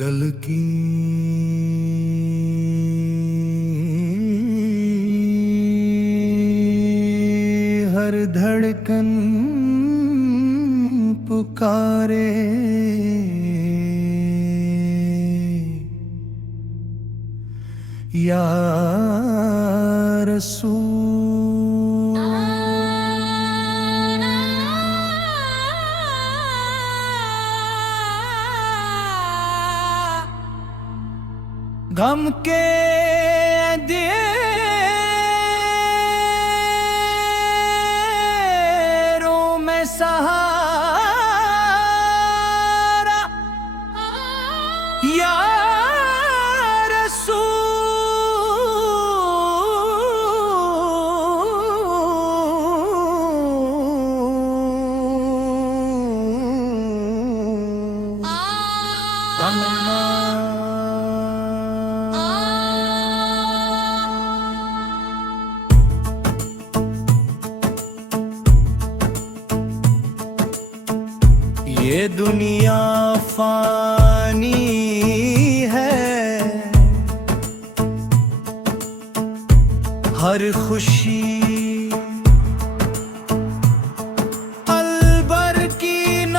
गल की हर धड़कन पुकारे, या रसूल। गम के अंधेरों में सहारा, या ये दुनिया फानी है, हर खुशी अलबर की न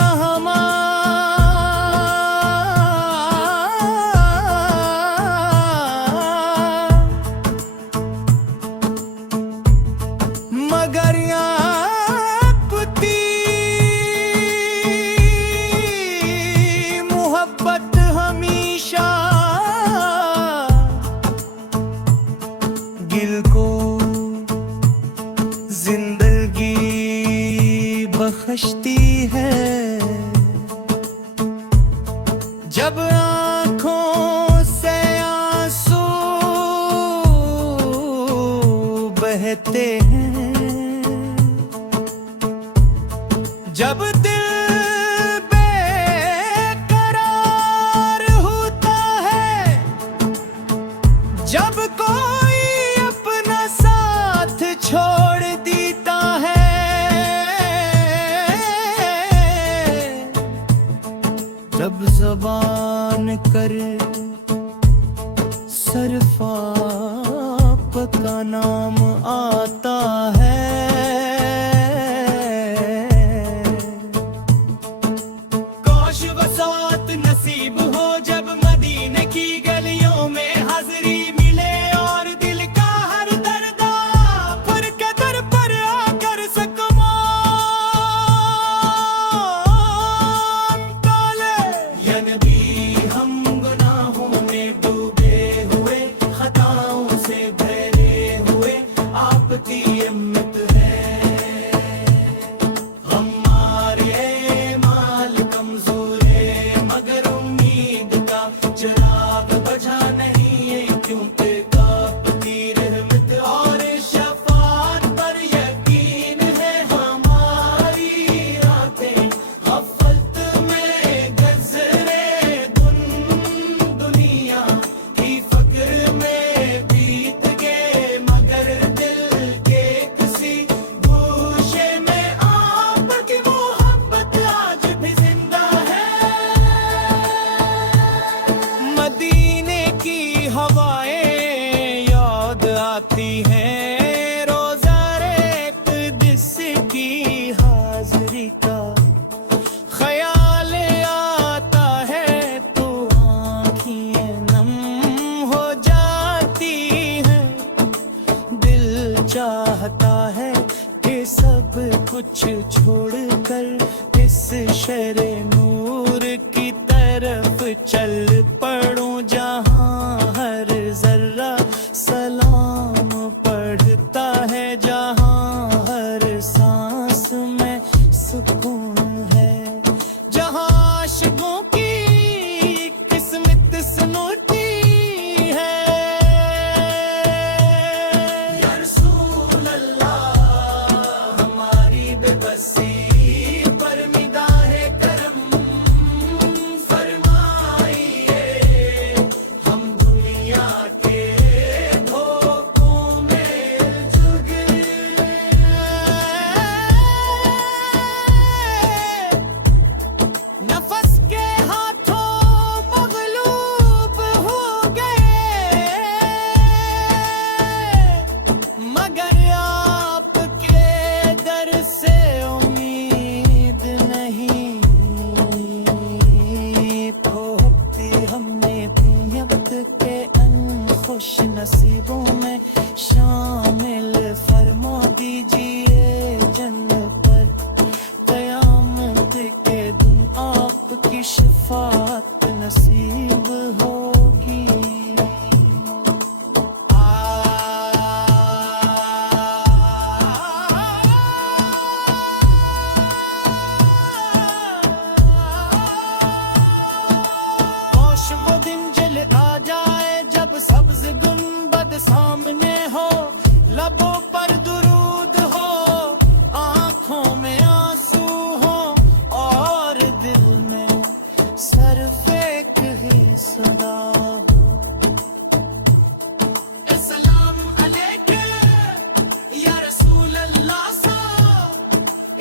मगर मोहब्बत हमेशा दिल को जिंदगी बख्शती है। जब आँखों से आंसू बहते हैं, जब दिल जब कोई अपना साथ छोड़ देता है, जब ज़बान करे सिर्फ आपका नाम आता है। काश वसात नसीब हो जब मदीने की गलियों में हाज़री आती हैं रोज़ा रेत जिसकी हाज़री का ख्याल आता है तो आँखें नम हो जाती हैं। दिल चाहता है कि सब कुछ छोड़कर इस शहरे नूर की तरफ चल पड़ूं, जहाँ हर जर्रा सलाम पढ़ता है, जहाँ हर सांस में सुकून है, जहाँ आशिकों की किस्मत सनोती है। या रसूल अल्लाह हमारी बेबसी पर निगाहे करम फरमाइए, नसीबों में शामिल फरमा दीजिए जन्नत पर कयामत के दिन आपकी शफाअत नसीब होगी। काश वो दिन जल आ जाए जब सब्ज गुंबद सामने हो, लबों पर दुरूद हो, आंखों में आंसू हो और दिल में सिर्फ एक ही सदा हो। अस्सलाम अलैकुम या रसूल अल्लाह सा,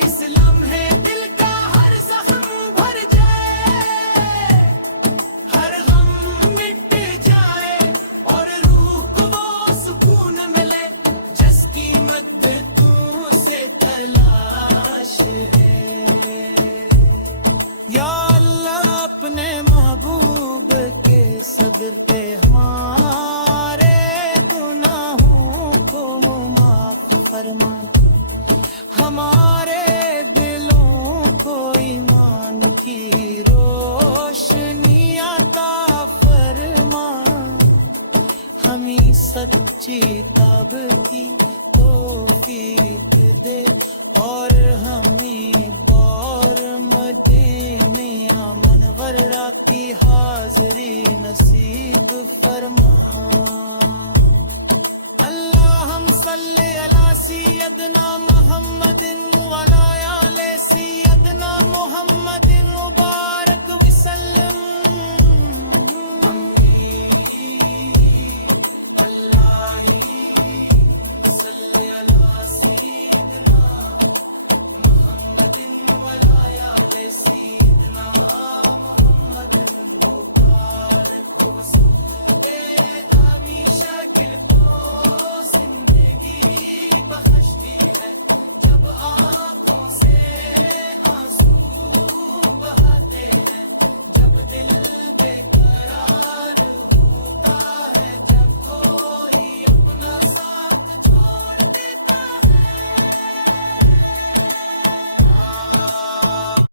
इस लम्हे दिल का हर जख्म भर जाए, हर गम मिट जाए और रूह को वो सुकून मिले जिसकी मदद तू से तलाश है। या अल्लाह अपने महबूब के सदर पे हमारे गुनाहों को माफ फरमा, हमारे दिलों को ईमान की रोशनी अता फरमा, हमें सच्ची ताब की तौफीक दे और हमें दौर मदीने मनवरा की हाज़री